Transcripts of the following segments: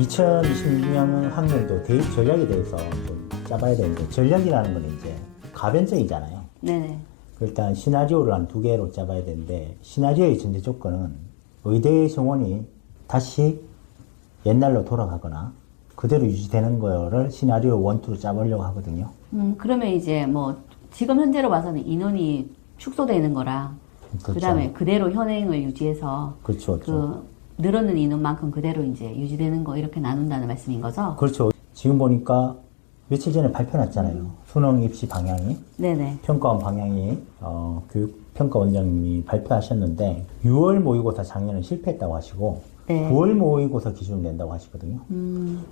2026년 학년도 대입 전략에 대해서 좀 짜봐야 되는데, 전략이라는 건 이제 가변적이잖아요. 네네. 일단 시나리오를 한 두 개로 짜봐야 되는데, 시나리오의 전제 조건은 의대 정원이 다시 옛날로 돌아가거나 그대로 유지되는 거를 시나리오 1, 2로 짜보려고 하거든요. 그러면 이제 뭐 지금 현재로 봐서는 인원이 축소되는 거랑 그렇죠. 그다음에 그대로 현행을 유지해서 그렇죠. 그 늘어는 인원만큼 그대로 이제 유지되는 거 이렇게 나눈다는 말씀인 거죠? 그렇죠. 지금 보니까 며칠 전에 발표 났잖아요. 수능 입시 방향이, 네네. 평가원 방향이, 교육평가원장님이 발표하셨는데, 6월 모의고사 작년에 실패했다고 하시고, 네. 9월 모의고사 기준을 낸다고 하시거든요.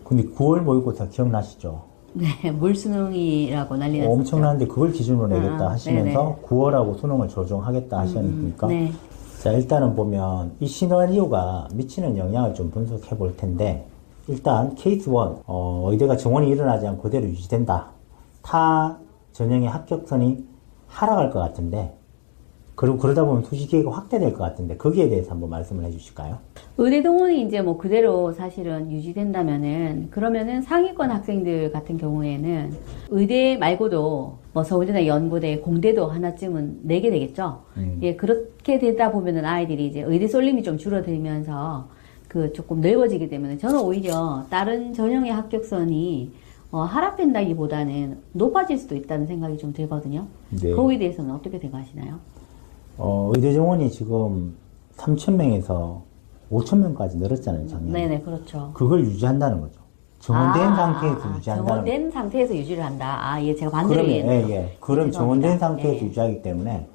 근데 9월 모의고사 기억나시죠? 네, 물수능이라고 난리 났었죠. 엄청난데 그걸 기준으로 내겠다 하시면서 네네. 9월하고 수능을 조정하겠다 하셨으니까. 네. 자, 일단은 보면 이 시나리오가 미치는 영향을 좀 분석해 볼 텐데, 일단 케이스 1, 의대가 정원이 일어나지 않고 그대로 유지된다. 타 전형의 합격선이 하락할 것 같은데, 그리고 그러다 보면 수시기회가 확대될 것 같은데, 거기에 대해서 한번 말씀을 해 주실까요? 의대 동원이 이제 뭐 그대로 사실은 유지된다면은, 그러면은 상위권 학생들 같은 경우에는 의대 말고도 뭐 서울대나 연고대, 공대도 하나쯤은 내게 되겠죠. 예, 그렇게 되다 보면은 아이들이 이제 의대 쏠림이 좀 줄어들면서 그 조금 넓어지게 되면은, 저는 오히려 다른 전형의 합격선이 하락된다기보다는 높아질 수도 있다는 생각이 좀 들거든요. 네. 거기에 대해서는 어떻게 생각하시나요? 의대 정원이 지금 3,000명에서 5,000명까지 늘었잖아요, 작년에. 네네, 그렇죠. 그걸 유지한다는 거죠. 정원된 상태에서 유지한다는 정원된 상태에서 유지를 한다. 아, 예, 제가 반대로 그러면, 이해했네요. 예. 그럼 죄송합니다. 정원된 상태에서 예. 유지하기 때문에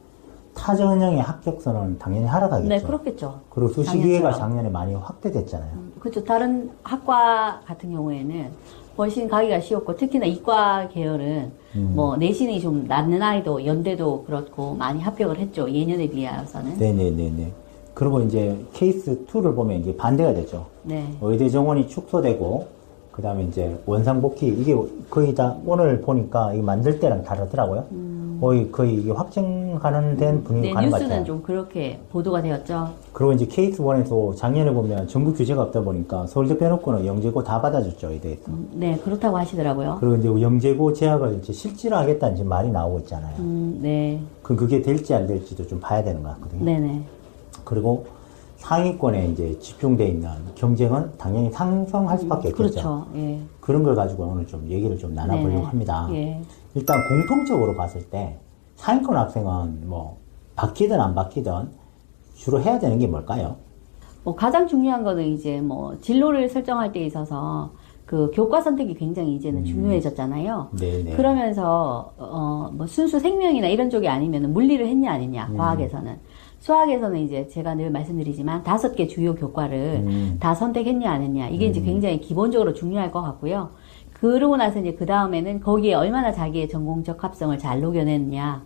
타전형의 합격선은 당연히 하락하겠죠. 네, 그렇겠죠. 그리고 수시기회가 작년처럼. 작년에 많이 확대됐잖아요. 그렇죠. 다른 학과 같은 경우에는 훨씬 가기가 쉬웠고, 특히나 이과 계열은 뭐 내신이 좀 낮는 아이도 연대도 그렇고 많이 합격을 했죠. 예년에 비해서는. 네네네네. 그리고 이제 케이스 2를 보면 이제 반대가 되죠. 네. 의대 정원이 축소되고, 그 다음에 이제 원상복귀, 이게 거의 다 오늘 보니까 이 만들 때랑 다르더라고요. 거의 이게 확정하는 된 분위기 네, 가는 것 뉴스는 같아요. 좀 그렇게 보도가 되었죠. 그리고 이제 케이스 1에서 작년에 보면 정부 규제가 없다 보니까 서울대 빼놓고는 영재고 다 받아줬죠, 의대에서. 네, 그렇다고 하시더라고요. 그리고 이제 영재고 제약을 이제 실제로 하겠다는 지금 말이 나오고 있잖아요. 네. 그게 될지 안 될지도 좀 봐야 되는 것 같거든요. 네네. 그리고 상위권에 이제 집중돼 있는 경쟁은 당연히 상승할 수밖에 없겠죠. 그렇죠. 예. 그런 걸 가지고 오늘 좀 얘기를 좀 나눠보려고 네네. 합니다. 예. 일단 공통적으로 봤을 때 상위권 학생은 뭐 바뀌든 안 바뀌든 주로 해야 되는 게 뭘까요? 뭐 가장 중요한 거는 이제 뭐 진로를 설정할 때 있어서 그 교과 선택이 굉장히 이제는 중요해졌잖아요. 네네. 그러면서 뭐 순수 생명이나 이런 쪽이 아니면 물리를 했냐 안 했냐, 과학에서는. 수학에서는 이제 제가 늘 말씀드리지만 5개 주요 교과를 다 선택했냐 안 했냐, 이게 이제 굉장히 기본적으로 중요할 것 같고요. 그러고 나서 이제 그 다음에는 거기에 얼마나 자기의 전공 적합성을 잘 녹여냈냐를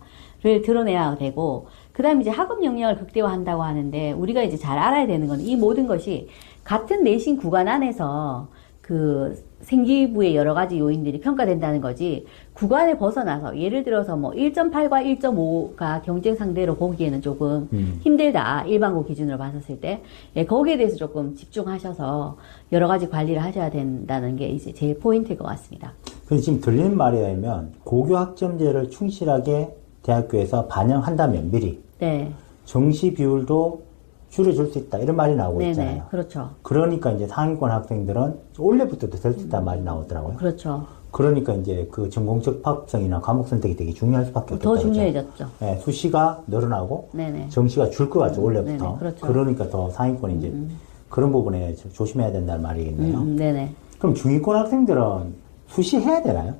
드러내야 되고, 그 다음에 이제 학업 역량을 극대화한다고 하는데, 우리가 이제 잘 알아야 되는 건 이 모든 것이 같은 내신 구간 안에서 그 생기부의 여러 가지 요인들이 평가된다는 거지, 구간을 벗어나서 예를 들어서 뭐 1.8과 1.5가 경쟁 상대로 보기에는 조금 힘들다, 일반고 기준으로 봤었을 때. 예, 거기에 대해서 조금 집중하셔서 여러 가지 관리를 하셔야 된다는 게 이제 제일 포인트일 것 같습니다. 근데 지금 들리는 말에 의하면 고교 학점제를 충실하게 대학교에서 반영한다면 미리 네. 정시 비율도 줄여줄 수 있다, 이런 말이 나오고 네네. 있잖아요. 그렇죠. 그러니까 이제 상위권 학생들은 올해부터도 될 수 있다는 말이 나오더라고요. 그렇죠. 그러니까 이제 그 전공 적합성이나 과목 선택이 되게 중요할 수밖에 없겠다. 더 그죠? 중요해졌죠. 네, 수시가 늘어나고 네네. 정시가 줄 것 같죠, 올해부터. 네네, 그렇죠. 그러니까 더 상위권이 이제 그런 부분에 조심해야 된다는 말이겠네요. 네네. 그럼 중위권 학생들은 수시 해야 되나요?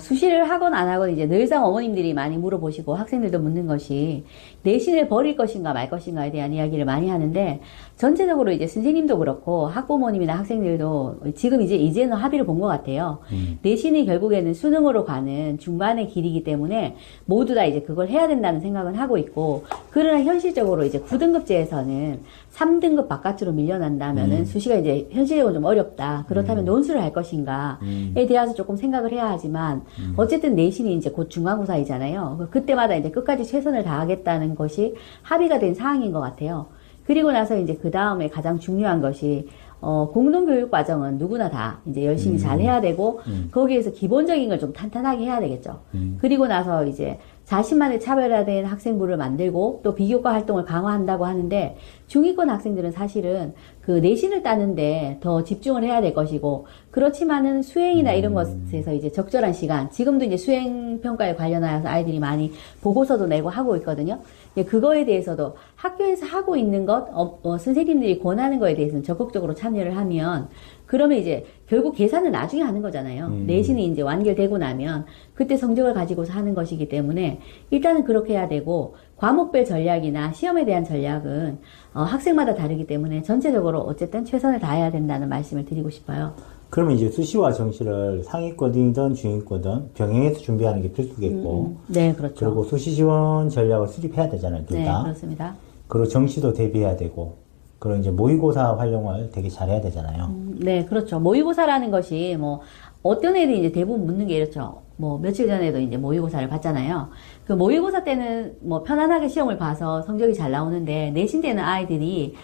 수시를 하건 안 하건 이제 늘상 어머님들이 많이 물어보시고 학생들도 묻는 것이 내신을 버릴 것인가 말 것인가에 대한 이야기를 많이 하는데, 전체적으로 이제 선생님도 그렇고 학부모님이나 학생들도 지금 이제는 합의를 본 것 같아요. 내신이 결국에는 수능으로 가는 중반의 길이기 때문에 모두 다 이제 그걸 해야 된다는 생각은 하고 있고, 그러나 현실적으로 이제 9등급제에서는 3등급 바깥으로 밀려난다면은 수시가 이제 현실적으로 좀 어렵다. 그렇다면 논술을 할 것인가에 대해서 조금 생각을 해야 하지만, 어쨌든 내신이 이제 곧 중간고사이잖아요. 그때마다 이제 끝까지 최선을 다하겠다는 것이 합의가 된 사항인 것 같아요. 그리고 나서 이제 그 다음에 가장 중요한 것이 공동교육 과정은 누구나 다 이제 열심히 잘 해야 되고, 거기에서 기본적인 걸 좀 탄탄하게 해야 되겠죠. 그리고 나서 이제 자신만의 차별화된 학생부를 만들고 또 비교과 활동을 강화한다고 하는데, 중위권 학생들은 사실은 그 내신을 따는데 더 집중을 해야 될 것이고, 그렇지만은 수행이나 이런 것에서 이제 적절한 시간, 지금도 이제 수행 평가에 관련하여서 아이들이 많이 보고서도 내고 하고 있거든요. 그거에 대해서도 학교에서 하고 있는 것, 선생님들이 권하는 거에 대해서는 적극적으로 참여를 하면, 그러면 이제 결국 계산은 나중에 하는 거잖아요. 내신이 이제 완결되고 나면 그때 성적을 가지고서 하는 것이기 때문에 일단은 그렇게 해야 되고, 과목별 전략이나 시험에 대한 전략은 학생마다 다르기 때문에 전체적으로 어쨌든 최선을 다해야 된다는 말씀을 드리고 싶어요. 그러면 이제 수시와 정시를 상위권이든 중위권이든 병행해서 준비하는 게 필수겠고. 네, 그렇죠. 그리고 수시 지원 전략을 수립해야 되잖아요, 둘 네, 다. 그렇습니다. 그리고 정시도 대비해야 되고. 그리고 이제 모의고사 활용을 되게 잘해야 되잖아요. 네, 그렇죠. 모의고사라는 것이 뭐 어떤 애들이 이제 대부분 묻는 게 이렇죠. 뭐 며칠 전에도 이제 모의고사를 봤잖아요. 그 모의고사 때는 뭐 편안하게 시험을 봐서 성적이 잘 나오는데, 내신 때는 아이들이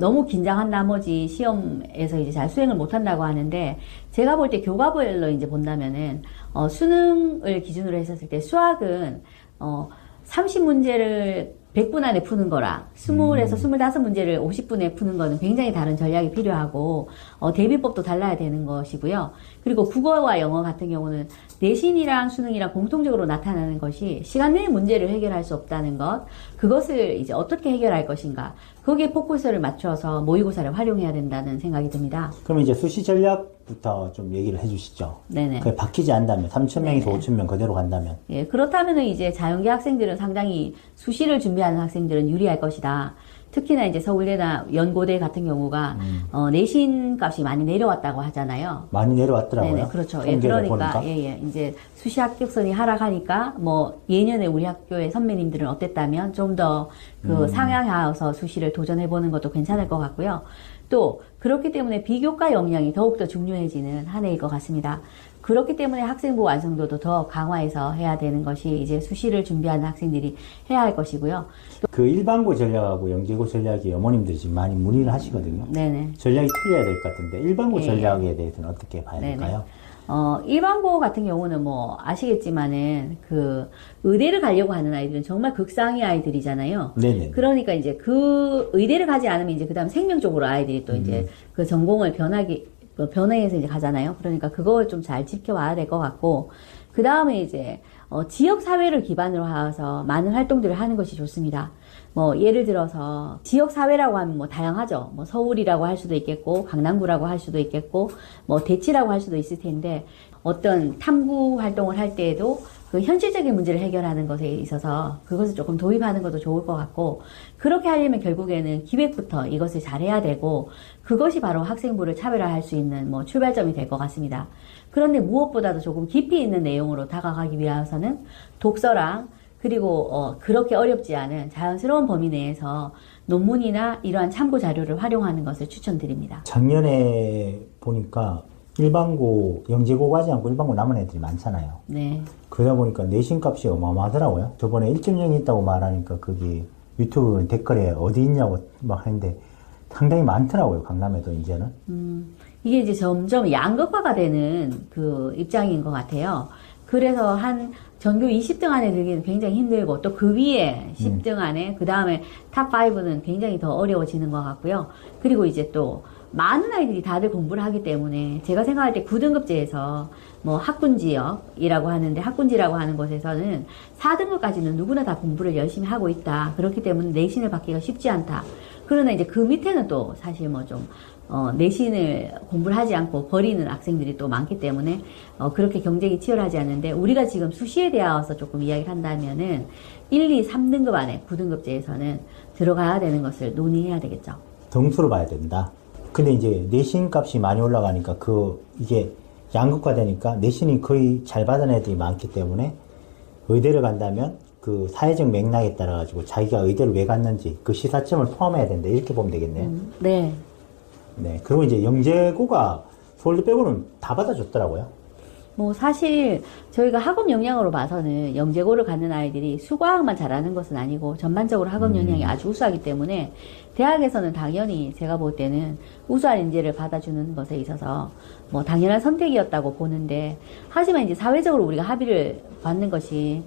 너무 긴장한 나머지 시험에서 이제 잘 수행을 못 한다고 하는데, 제가 볼 때 교과별로 이제 본다면은 수능을 기준으로 했었을 때 수학은 30문제를 100분 안에 푸는 거랑 20에서 25문제를 50분에 푸는 거는 굉장히 다른 전략이 필요하고, 대비법도 달라야 되는 것이고요. 그리고 국어와 영어 같은 경우는 내신이랑 수능이랑 공통적으로 나타나는 것이 시간 내에 문제를 해결할 수 없다는 것, 그것을 이제 어떻게 해결할 것인가, 거기에 포커스를 맞춰서 모의고사를 활용해야 된다는 생각이 듭니다. 그럼 이제 수시 전략부터 좀 얘기를 해주시죠. 네네. 그게 바뀌지 않다면, 3,000명에서 5,000명 그대로 간다면. 예, 그렇다면은 이제 자연계 학생들은 상당히 수시를 준비하는 학생들은 유리할 것이다. 특히나 이제 서울대나 연고대 같은 경우가 내신 값이 많이 내려왔다고 하잖아요. 많이 내려왔더라고요. 네네, 그렇죠. 예, 통계를 그러니까 보니까. 이제 수시 합격선이 하락하니까 뭐 예년에 우리 학교의 선배님들은 어땠다면 좀 더 그 상향하여서 수시를 도전해 보는 것도 괜찮을 것 같고요. 또 그렇기 때문에 비교과 역량이 더욱더 중요해지는 한 해일 것 같습니다. 그렇기 때문에 학생부 완성도도 더 강화해서 해야 되는 것이 이제 수시를 준비하는 학생들이 해야 할 것이고요. 그 일반고 전략하고 영재고 전략이 어머님들이 지금 많이 문의를 하시거든요. 네네. 전략이 틀려야 될 것 같은데, 일반고 예. 전략에 대해서는 어떻게 봐야 네네. 될까요? 일반고 같은 경우는 뭐 아시겠지만은 그 의대를 가려고 하는 아이들은 정말 극상위 아이들이잖아요. 네네. 그러니까 이제 그 의대를 가지 않으면 이제 그다음 생명 쪽으로 아이들이 또 이제 그 전공을 변해서 이제 가잖아요. 그러니까 그걸 좀 잘 지켜봐야 될 것 같고, 그 다음에 이제 지역 사회를 기반으로 해서 많은 활동들을 하는 것이 좋습니다. 뭐 예를 들어서 지역 사회라고 하면 뭐 다양하죠. 뭐 서울이라고 할 수도 있겠고, 강남구라고 할 수도 있겠고, 뭐 대치라고 할 수도 있을 텐데, 어떤 탐구 활동을 할 때에도 그 현실적인 문제를 해결하는 것에 있어서 그것을 조금 도입하는 것도 좋을 것 같고, 그렇게 하려면 결국에는 기획부터 이것을 잘해야 되고, 그것이 바로 학생부를 차별화할 수 있는 뭐 출발점이 될 것 같습니다. 그런데 무엇보다도 조금 깊이 있는 내용으로 다가가기 위해서는 독서랑, 그리고 그렇게 어렵지 않은 자연스러운 범위 내에서 논문이나 이러한 참고 자료를 활용하는 것을 추천드립니다. 작년에 보니까 일반고, 영재고 가지 않고 일반고 남은 애들이 많잖아요. 네. 그러다 보니까 내신 값이 어마어마하더라고요. 저번에 1.0이 있다고 말하니까 거기 유튜브 댓글에 어디 있냐고 막 하는데 상당히 많더라고요, 강남에도 이제는. 이게 이제 점점 양극화가 되는 그 입장인 것 같아요. 그래서 한 전교 20등 안에 들기는 굉장히 힘들고, 또 그 위에 10등 안에, 그 다음에 탑 5는 굉장히 더 어려워지는 것 같고요. 그리고 이제 또 많은 아이들이 다들 공부를 하기 때문에, 제가 생각할 때 9등급제에서 뭐 학군지역이라고 하는데, 학군지라고 하는 곳에서는 4등급까지는 누구나 다 공부를 열심히 하고 있다. 그렇기 때문에 내신을 받기가 쉽지 않다. 그러나 이제 그 밑에는 또 사실 뭐 좀 내신을 공부를 하지 않고 버리는 학생들이 또 많기 때문에 그렇게 경쟁이 치열하지 않는데, 우리가 지금 수시에 대하여서 조금 이야기를 한다면은 1, 2, 3등급 안에 9등급제에서는 들어가야 되는 것을 논의해야 되겠죠. 등수로 봐야 된다. 근데 이제 내신 값이 많이 올라가니까 이게 양극화되니까 내신이 거의 잘 받은 애들이 많기 때문에 의대를 간다면 그 사회적 맥락에 따라 가지고 자기가 의대를 왜 갔는지 그 시사점을 포함해야 된다, 이렇게 보면 되겠네요. 네. 네. 그리고 이제 영재고가 서울대 빼고는 다 받아줬더라고요. 뭐 사실 저희가 학업 역량으로 봐서는 영재고를 갖는 아이들이 수과학만 잘하는 것은 아니고 전반적으로 학업 역량이 아주 우수하기 때문에 대학에서는 당연히 제가 볼 때는 우수한 인재를 받아주는 것에 있어서 뭐 당연한 선택이었다고 보는데, 하지만 이제 사회적으로 우리가 합의를 받는 것이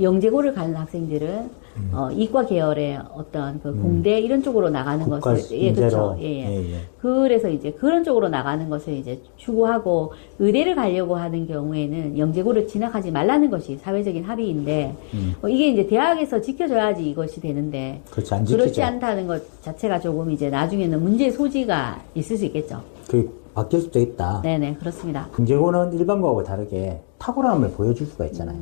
영재고를 가는 학생들은 이과 계열의 어떤 그 공대 이런 쪽으로 나가는 국가 것을 인재로. 그렇죠. 예. 예, 예. 그래서 이제 그런 쪽으로 나가는 것을 이제 추구하고, 의대를 가려고 하는 경우에는 영재고를 진학하지 말라는 것이 사회적인 합의인데, 이게 이제 대학에서 지켜줘야지 이것이 되는데, 그렇지, 안 그렇지 지키죠. 않다는 것 자체가 조금 이제 나중에는 문제의 소지가 있을 수 있겠죠. 그 바뀔 수도 있다. 네네, 그렇습니다. 영재고는 일반고하고 다르게 탁월함을 보여줄 수가 있잖아요.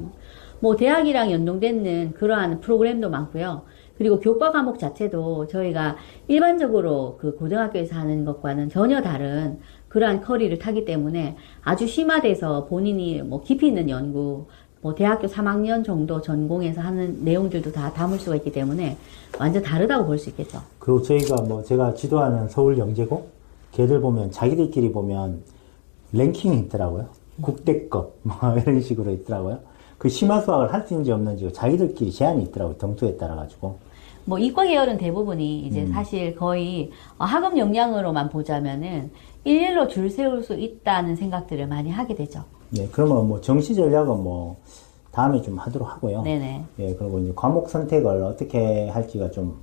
뭐 대학이랑 연동되는 그러한 프로그램도 많고요. 그리고 교과 과목 자체도 저희가 일반적으로 그 고등학교에서 하는 것과는 전혀 다른 그러한 커리를 타기 때문에 아주 심화돼서 본인이 뭐 깊이 있는 연구, 뭐 대학교 3학년 정도 전공에서 하는 내용들도 다 담을 수가 있기 때문에 완전 다르다고 볼 수 있겠죠. 그리고 저희가 뭐 제가 지도하는 서울 영재고 걔들 보면 자기들끼리 보면 랭킹이 있더라고요. 국대급 뭐 이런 식으로 있더라고요. 그 심화 수학을 할 수 있는지 없는지 자기들끼리 제한이 있더라고요. 등수에 따라 가지고. 뭐 이과 계열은 대부분이 이제 사실 거의 학업 역량으로만 보자면은 일렬로 줄 세울 수 있다는 생각들을 많이 하게 되죠. 예, 그러면 뭐 정시 전략은 뭐 다음에 좀 하도록 하고요. 네네. 예, 그리고 이제 과목 선택을 어떻게 할지가 좀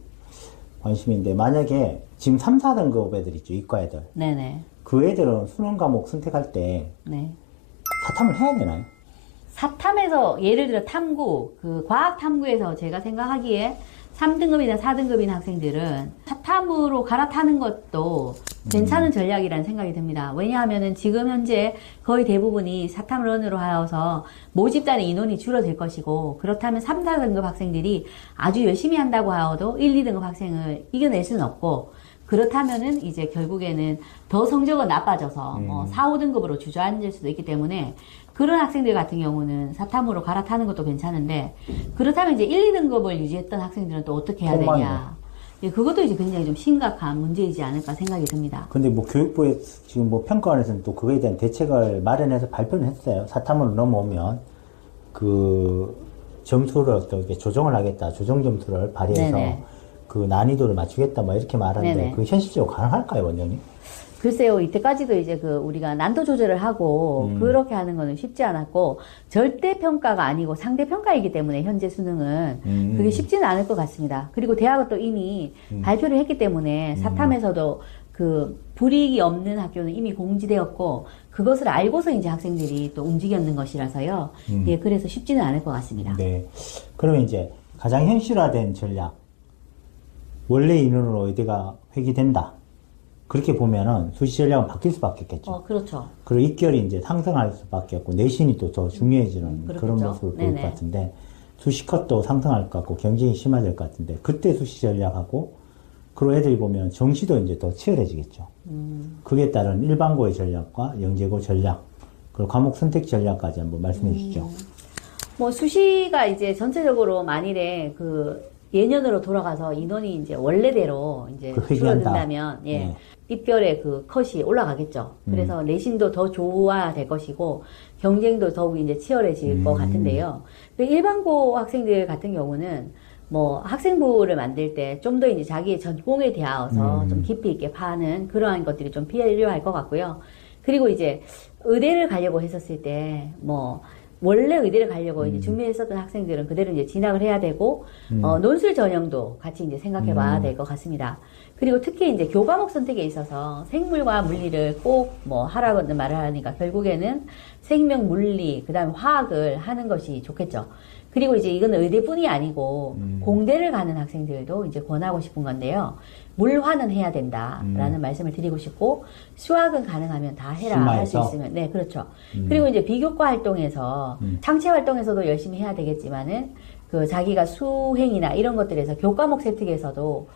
관심인데, 만약에 지금 3, 4등급 애들 있죠, 이과 애들. 네네. 그 애들은 수능 과목 선택할 때 네. 사탐을 해야 되나요? 사탐에서 예를 들어 탐구, 그 과학 탐구에서 제가 생각하기에 3등급이나 4등급인 학생들은 사탐으로 갈아타는 것도 괜찮은 전략이라는 생각이 듭니다. 왜냐하면은 지금 현재 거의 대부분이 사탐런으로 하여서 모집단의 인원이 줄어들 것이고, 그렇다면 3, 4등급 학생들이 아주 열심히 한다고 하여도 1, 2등급 학생을 이겨낼 수는 없고, 그렇다면은 이제 결국에는 더 성적은 나빠져서 4, 5등급으로 주저앉을 수도 있기 때문에, 그런 학생들 같은 경우는 사탐으로 갈아타는 것도 괜찮은데, 그렇다면 이제 1, 2등급을 유지했던 학생들은 또 어떻게 해야 폭망이네. 되냐. 예, 그것도 이제 굉장히 좀 심각한 문제이지 않을까 생각이 듭니다. 근데 뭐 교육부에 지금 뭐 평가원에서는 또 그거에 대한 대책을 마련해서 발표를 했어요. 사탐으로 넘어오면 그 점수를 어떻게 조정을 하겠다. 조정 점수를 발휘해서 네네. 그 난이도를 맞추겠다. 뭐 이렇게 말하는데, 네네. 그 현실적으로 가능할까요, 원장님? 글쎄요, 이때까지도 이제 그 우리가 난도 조절을 하고 그렇게 하는 거는 쉽지 않았고, 절대 평가가 아니고 상대 평가이기 때문에 현재 수능은 그게 쉽지는 않을 것 같습니다. 그리고 대학은 또 이미 발표를 했기 때문에 사탐에서도 그 불이익이 없는 학교는 이미 공지되었고, 그것을 알고서 이제 학생들이 또 움직였는 것이라서요. 예, 그래서 쉽지는 않을 것 같습니다. 네. 그러면 이제 가장 현실화된 전략. 원래 인원으로 의대가 회귀된다. 그렇게 보면은 수시 전략은 바뀔 수밖에 없겠죠. 그렇죠. 그리고 입결이 이제 상승할 수밖에 없고, 내신이 또 더 중요해지는 그런 그렇겠죠. 모습을 보일 네네. 것 같은데, 수시 컷도 상승할 것 같고 경쟁이 심화될 것 같은데, 그때 수시 전략하고, 그리고 애들이 보면 정시도 이제 더 치열해지겠죠. 그에 따른 일반고의 전략과 영재고 전략, 그리고 과목 선택 전략까지 한번 말씀해 주시죠. 뭐 수시가 이제 전체적으로 만일에 그 예년으로 돌아가서 인원이 이제 원래대로 이제 그 회귀한다. 줄어든다면, 예. 네. 입결의 그 컷이 올라가겠죠. 그래서 내신도 더 좋아될 것이고, 경쟁도 더욱 이제 치열해질 것 같은데요. 근데 일반고 학생들 같은 경우는 뭐 학생부를 만들 때 좀 더 이제 자기의 전공에 대하여서 좀 깊이 있게 파는 그러한 것들이 좀 필요할 것 같고요. 그리고 이제 의대를 가려고 했었을 때 뭐 원래 의대를 가려고 이제 준비했었던 학생들은 그대로 이제 진학을 해야 되고, 논술 전형도 같이 이제 생각해 봐야 될 것 같습니다. 그리고 특히 이제 교과목 선택에 있어서 생물과 물리를 꼭 뭐 하라고 말을 하니까 결국에는 생명, 물리, 그 다음에 화학을 하는 것이 좋겠죠. 그리고 이제 이건 의대뿐이 아니고 공대를 가는 학생들도 이제 권하고 싶은 건데요. 물화는 해야 된다라는 말씀을 드리고 싶고, 수학은 가능하면 다 해라 할 수 심화해서? 있으면. 네, 그렇죠. 그리고 이제 비교과 활동에서 창체 활동에서도 열심히 해야 되겠지만은 그 자기가 수행이나 이런 것들에서 교과목 세특에서도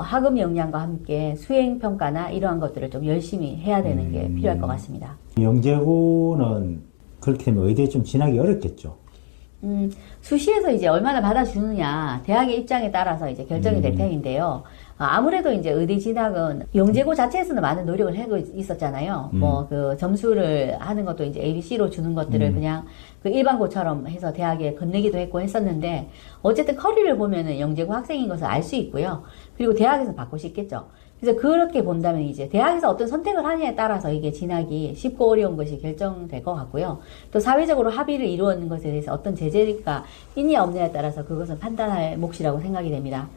학업 역량과 함께 수행 평가나 이러한 것들을 좀 열심히 해야 되는 게 필요할 것 같습니다. 영재고는 그렇게 되면 의대에 좀 진학이 어렵겠죠. 수시에서 이제 얼마나 받아주느냐, 대학의 입장에 따라서 이제 결정이 될 텐데요. 아무래도 이제 의대 진학은 영재고 자체에서는 많은 노력을 하고 있었잖아요. 뭐 그 점수를 하는 것도 이제 ABC로 주는 것들을 그냥 그 일반고처럼 해서 대학에 건네기도 했고 했었는데, 어쨌든 커리를 보면은 영재고 학생인 것을 알 수 있고요. 그리고 대학에서 받고 싶겠죠. 그래서 그렇게 본다면 이제 대학에서 어떤 선택을 하느냐에 따라서 이게 진학이 쉽고 어려운 것이 결정될 것 같고요. 또 사회적으로 합의를 이루었는 것에 대해서 어떤 제재가 있냐 없냐에 따라서 그것은 판단할 몫이라고 생각이 됩니다.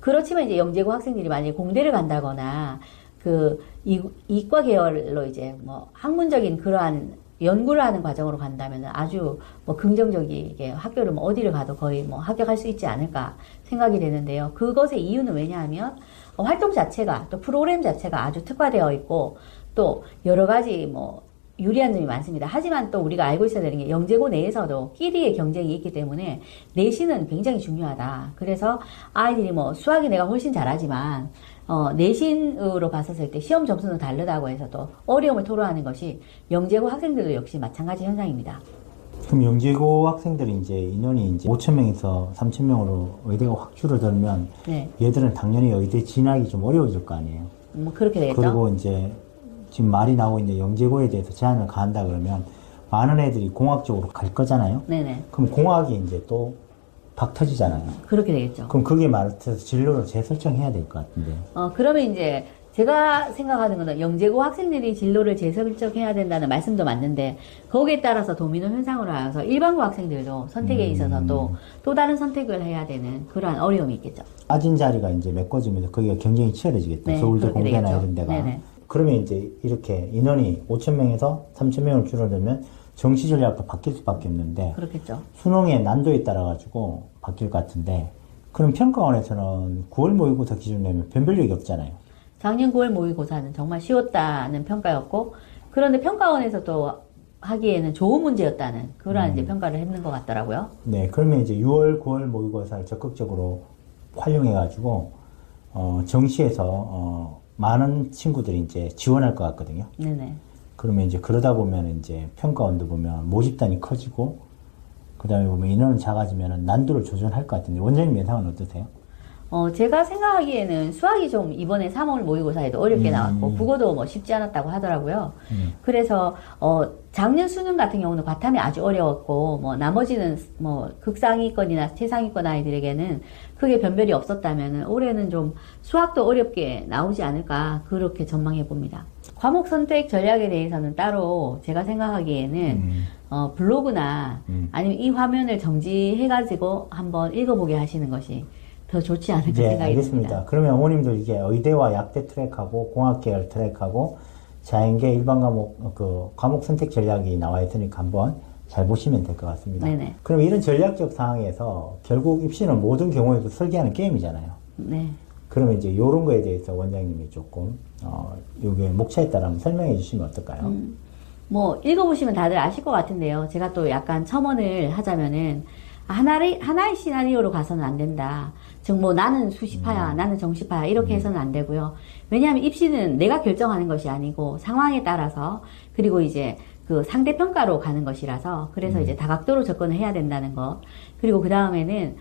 그렇지만 이제 영재고 학생들이 만약에 공대를 간다거나 그 이과 계열로 이제 뭐 학문적인 그러한 연구를 하는 과정으로 간다면 아주 뭐 긍정적이게 학교를 뭐 어디를 가도 거의 뭐 합격할 수 있지 않을까 생각이 되는데요. 그것의 이유는 왜냐하면 활동 자체가 또 프로그램 자체가 아주 특화되어 있고 또 여러 가지 뭐 유리한 점이 많습니다. 하지만 또 우리가 알고 있어야 되는 게 영재고 내에서도 끼리의 경쟁이 있기 때문에 내신은 굉장히 중요하다. 그래서 아이들이 뭐 수학이 내가 훨씬 잘하지만 내신으로 봤었을 때 시험 점수는 다르다고 해서 또 어려움을 토로하는 것이 영재고 학생들도 역시 마찬가지 현상입니다. 그럼 영재고 학생들이 이제 인원이 이제 5,000명에서 3,000명으로 의대가 확 줄어들면 네. 얘들은 당연히 의대 진학이 좀 어려워질 거 아니에요. 그렇게 되겠죠. 그리고 이제 지금 말이 나오고 있는데 영재고에 대해서 제한을 가한다 그러면 많은 애들이 공학 쪽으로 갈 거잖아요. 네네. 그럼 공학이 이제 또 박 터지잖아요. 그렇게 되겠죠. 그럼 그게 말해서 진로를 재설정해야 될 것 같은데. 그러면 이제 제가 생각하는 거는 영재고 학생들이 진로를 재설정해야 된다는 말씀도 맞는데 거기에 따라서 도미노 현상으로 하여서 일반고 학생들도 선택에 있어서 또 다른 선택을 해야 되는 그러한 어려움이 있겠죠. 빠진 자리가 이제 메꿔지면서 거기가 경쟁이 치열해지겠다. 네, 서울대 그렇게 공대나 되겠죠. 이런 데가. 네네. 그러면 이제 이렇게 인원이 5,000명에서 3,000명을 줄어들면 정시 전략도 바뀔 수밖에 없는데 그렇겠죠. 수능의 난도에 따라 가지고 바뀔 것 같은데 그럼 평가원에서는 9월 모의고사 기준 내면 변별력이 없잖아요. 작년 9월 모의고사는 정말 쉬웠다는 평가였고 그런데 평가원에서도 하기에는 좋은 문제였다는 그러한 이제 평가를 했는 것 같더라고요. 네, 그러면 이제 6월, 9월 모의고사를 적극적으로 활용해가지고 정시에서 많은 친구들이 이제 지원할 것 같거든요. 네네. 그러면 이제 그러다 보면 이제 평가원도 보면 모집단이 커지고 그 다음에 보면 인원은 작아지면 난도를 조절할 것 같은데 원장님 예상은 어떠세요? 제가 생각하기에는 수학이 좀 이번에 3월 모의고사에도 어렵게 나왔고 국어도 뭐 쉽지 않았다고 하더라고요. 그래서 작년 수능 같은 경우는 과탐이 아주 어려웠고 뭐 나머지는 뭐 극상위권이나 최상위권 아이들에게는 크게 변별이 없었다면 올해는 좀 수학도 어렵게 나오지 않을까 그렇게 전망해 봅니다. 과목 선택 전략에 대해서는 따로 제가 생각하기에는 블로그나 아니면 이 화면을 정지해가지고 한번 읽어보게 하시는 것이 더 좋지 않을까 네, 생각이 알겠습니다. 듭니다. 그러면 어머님도 이게 의대와 약대 트랙하고 공학계열 트랙하고 자연계 일반 과목 과목 선택 전략이 나와 있으니까 한번 잘 보시면 될 것 같습니다. 네네. 그럼 이런 전략적 상황에서 결국 입시는 모든 경우에도 설계하는 게임이잖아요. 네. 그러면 이제 이런 거에 대해서 원장님이 조금 요게 목차에 따라 한번 설명해 주시면 어떨까요? 뭐 읽어보시면 다들 아실 것 같은데요. 제가 또 약간 첨언을 하자면은 하나의 시나리오로 가서는 안 된다. 즉 뭐 나는 수시파야, 나는 정시파야 이렇게 해서는 안 되고요. 왜냐하면 입시는 내가 결정하는 것이 아니고 상황에 따라서 그리고 이제 그 상대 평가로 가는 것이라서 그래서 이제 다각도로 접근을 해야 된다는 것. 그리고 그 다음에는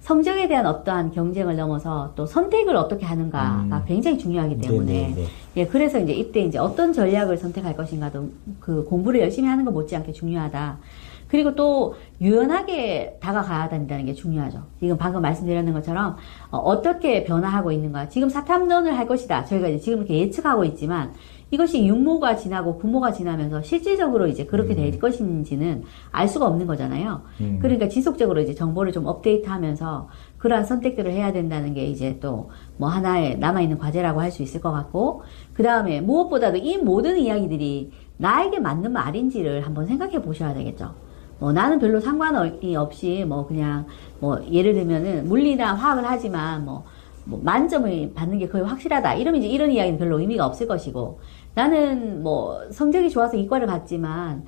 성적에 대한 어떠한 경쟁을 넘어서 또 선택을 어떻게 하는가가 굉장히 중요하기 때문에 네네네. 예, 그래서 이제 이때 이제 어떤 전략을 선택할 것인가도 그 공부를 열심히 하는 것 못지않게 중요하다. 그리고 또 유연하게 다가가야 된다는 게 중요하죠. 지금 방금 말씀드렸는 것처럼 어떻게 변화하고 있는가. 지금 사탐론을 할 것이다. 저희가 이제 지금 이렇게 예측하고 있지만 이것이 육모가 지나고 구모가 지나면서 실질적으로 이제 그렇게 될 것인지는 알 수가 없는 거잖아요. 그러니까 지속적으로 이제 정보를 좀 업데이트하면서 그러한 선택들을 해야 된다는 게 이제 또 뭐 하나의 남아있는 과제라고 할 수 있을 것 같고, 그 다음에 무엇보다도 이 모든 이야기들이 나에게 맞는 말인지를 한번 생각해 보셔야 되겠죠. 뭐 나는 별로 상관이 없이 뭐 그냥 뭐 예를 들면은 물리나 화학을 하지만 뭐 만점을 받는 게 거의 확실하다. 이러면 이제 이런 이야기는 별로 의미가 없을 것이고, 나는 뭐 성적이 좋아서 이과를 갔지만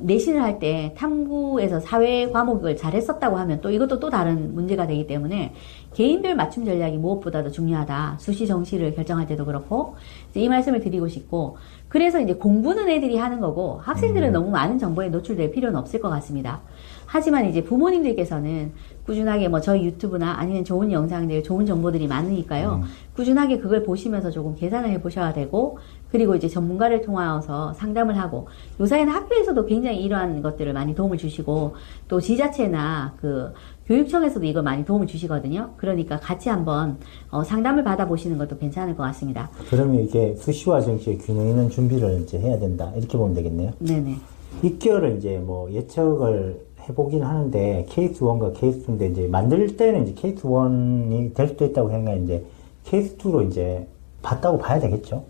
내신을 할 때 탐구에서 사회 과목을 잘했었다고 하면 또 이것도 또 다른 문제가 되기 때문에 개인별 맞춤 전략이 무엇보다도 중요하다. 수시 정시를 결정할 때도 그렇고 이 말씀을 드리고 싶고, 그래서 이제 공부는 애들이 하는 거고 학생들은 너무 많은 정보에 노출될 필요는 없을 것 같습니다. 하지만 이제 부모님들께서는 꾸준하게 뭐 저희 유튜브나 아니면 좋은 영상들, 좋은 정보들이 많으니까요. 꾸준하게 그걸 보시면서 조금 계산을 해 보셔야 되고, 그리고 이제 전문가를 통하여서 상담을 하고, 요사이는 학교에서도 굉장히 이러한 것들을 많이 도움을 주시고, 또 지자체나 그 교육청에서도 이걸 많이 도움을 주시거든요. 그러니까 같이 한번 상담을 받아보시는 것도 괜찮을 것 같습니다. 그러면 이게 수시와 정시의 균형 있는 준비를 이제 해야 된다. 이렇게 보면 되겠네요. 네네. 입결을 이제 뭐 예측을 해보긴 하는데 케이스 1과 케이스 2인데 이제 만들 때는 이제 케이스 1이 될 수도 있다고 생각하는데 이제 케이스 2로 이제 봤다고 봐야 되겠죠.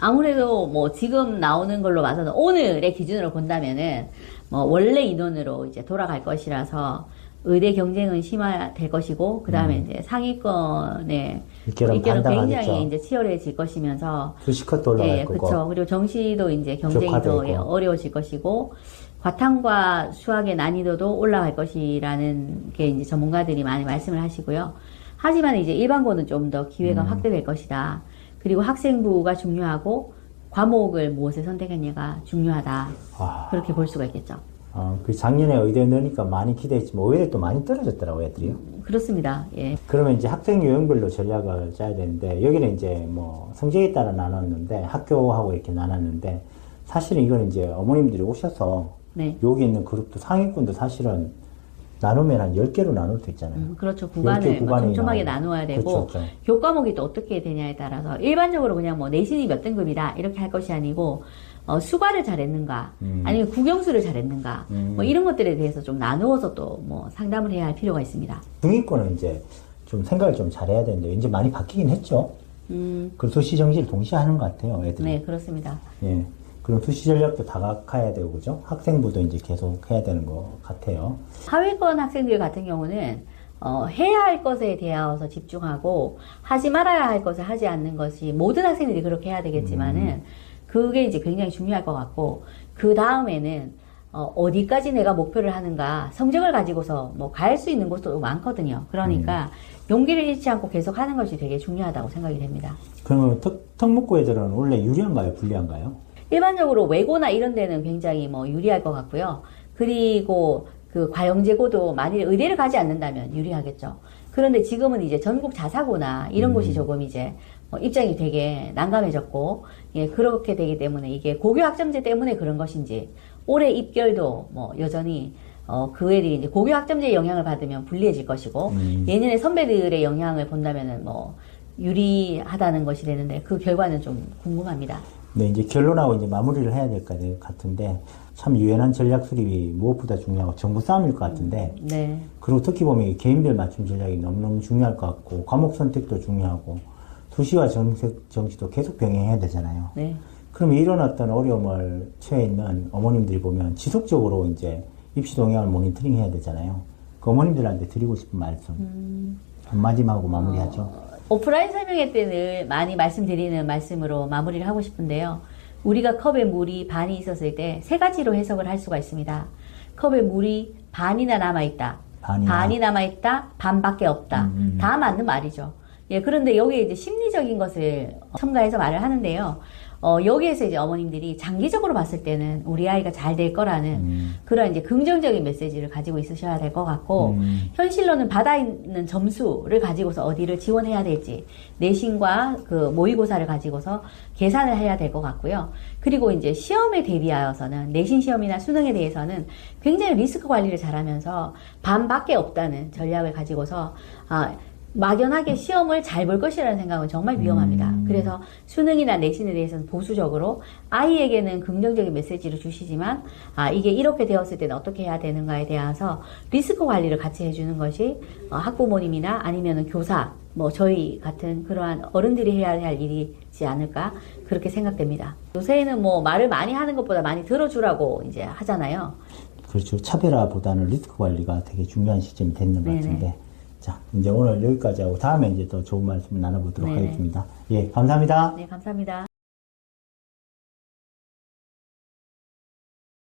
아무래도 뭐 지금 나오는 걸로 봐서는 오늘의 기준으로 본다면은 뭐 원래 인원으로 이제 돌아갈 것이라서 의대 경쟁은 심화될 것이고 그 다음에 이제 상위권의 입결은 굉장히 반당하겠죠. 이제 치열해질 것이면서 수시컷도 올라갈 예, 거고. 그렇죠. 그리고 정시도 이제 경쟁이 더 격화되고. 어려워질 것이고 과탐과 수학의 난이도도 올라갈 것이라는 게 이제 전문가들이 많이 말씀을 하시고요. 하지만 이제 일반고는 좀 더 기회가 확대될 것이다. 그리고 학생부가 중요하고 과목을 무엇을 선택했냐가 중요하다. 아. 그렇게 볼 수가 있겠죠. 그 작년에 의대 넣으니까 많이 기대했지만 오히려 또 많이 떨어졌더라고요, 애들이요. 그렇습니다. 예. 그러면 이제 학생 유형별로 전략을 짜야 되는데 여기는 이제 뭐 성적에 따라 나눴는데 학교하고 이렇게 나눴는데 사실은 이건 이제 어머님들이 오셔서 네. 여기 있는 그룹도 상위권도 사실은 나누면 한 10개로 나눌 수 있잖아요. 그렇죠. 10개 구간을 구간이 촘촘하게 나오고. 나누어야 되고 그렇죠, 그렇죠. 교과목이 또 어떻게 되냐에 따라서 일반적으로 그냥 뭐 내신이 몇 등급이다 이렇게 할 것이 아니고 수과를 잘했는가 아니면 국영수를 잘했는가 뭐 이런 것들에 대해서 좀 나누어서 또 뭐 상담을 해야 할 필요가 있습니다. 중위권은 이제 좀 생각을 좀 잘해야 되는데 이제 많이 바뀌긴 했죠. 그 수시 정시를 동시에 하는 것 같아요, 애들이. 네, 그렇습니다. 예. 그럼 수시 전략도 다각화해야 되고, 그죠? 학생부도 이제 계속 해야 되는 것 같아요. 하위권 학생들 같은 경우는 해야 할 것에 대하여서 집중하고 하지 말아야 할 것을 하지 않는 것이 모든 학생들이 그렇게 해야 되겠지만은 그게 이제 굉장히 중요할 것 같고 그 다음에는 어디까지 내가 목표를 하는가 성적을 가지고서 뭐 갈 수 있는 곳도 많거든요. 그러니까 용기를 잃지 않고 계속 하는 것이 되게 중요하다고 생각이 됩니다. 그러면 특목고 애들은 원래 유리한가요? 불리한가요? 일반적으로 외고나 이런 데는 굉장히 뭐 유리할 것 같고요. 그리고 그 과영제고도 만일 의대를 가지 않는다면 유리하겠죠. 그런데 지금은 이제 전국 자사고나 이런 곳이 조금 이제 입장이 되게 난감해졌고, 예, 그렇게 되기 때문에 이게 고교 학점제 때문에 그런 것인지, 올해 입결도 뭐 여전히 그 애들이 이제 고교 학점제의 영향을 받으면 불리해질 것이고, 예년에 선배들의 영향을 본다면은 뭐 유리하다는 것이 되는데 그 결과는 좀 궁금합니다. 네, 이제 결론하고 이제 마무리를 해야 될 것 같은데, 참 유연한 전략 수립이 무엇보다 중요하고 정부 싸움일 것 같은데, 네. 그리고 특히 보면 이 개인별 맞춤 전략이 너무너무 중요할 것 같고, 과목 선택도 중요하고, 수시와 정시도 계속 병행해야 되잖아요. 네. 그럼 이런 어떤 어려움을 처해 있는 어머님들이 보면 지속적으로 이제 입시 동향을 모니터링 해야 되잖아요. 그 어머님들한테 드리고 싶은 말씀 한마디만 하고 마무리하죠. 오프라인 설명회 때 늘 많이 말씀드리는 말씀으로 마무리를 하고 싶은데요. 우리가 컵에 물이 반이 있었을 때 세 가지로 해석을 할 수가 있습니다. 컵에 물이 반이나 남아있다. 반이 남아있다. 반밖에 없다. 다 맞는 말이죠. 예, 그런데 여기에 이제 심리적인 것을 첨가해서 말을 하는데요. 여기에서 이제 어머님들이 장기적으로 봤을 때는 우리 아이가 잘 될 거라는 그런 이제 긍정적인 메시지를 가지고 있으셔야 될 것 같고, 현실로는 받아 있는 점수를 가지고서 어디를 지원해야 될지, 내신과 그 모의고사를 가지고서 계산을 해야 될 것 같고요. 그리고 이제 시험에 대비하여서는 내신 시험이나 수능에 대해서는 굉장히 리스크 관리를 잘하면서 반밖에 없다는 전략을 가지고서, 막연하게 시험을 잘 볼 것이라는 생각은 정말 위험합니다. 그래서 수능이나 내신에 대해서는 보수적으로 아이에게는 긍정적인 메시지를 주시지만 이게 이렇게 되었을 때는 어떻게 해야 되는가에 대해서 리스크 관리를 같이 해주는 것이 학부모님이나 아니면은 교사, 뭐 저희 같은 그러한 어른들이 해야 할 일이지 않을까 그렇게 생각됩니다. 요새는 뭐 말을 많이 하는 것보다 많이 들어주라고 이제 하잖아요. 그렇죠. 차별화보다는 리스크 관리가 되게 중요한 시점이 됐는 것 같은데. 자, 이제 오늘 여기까지 하고 다음에 이제 또 좋은 말씀 나눠보도록 하겠습니다. 예, 감사합니다. 네, 감사합니다.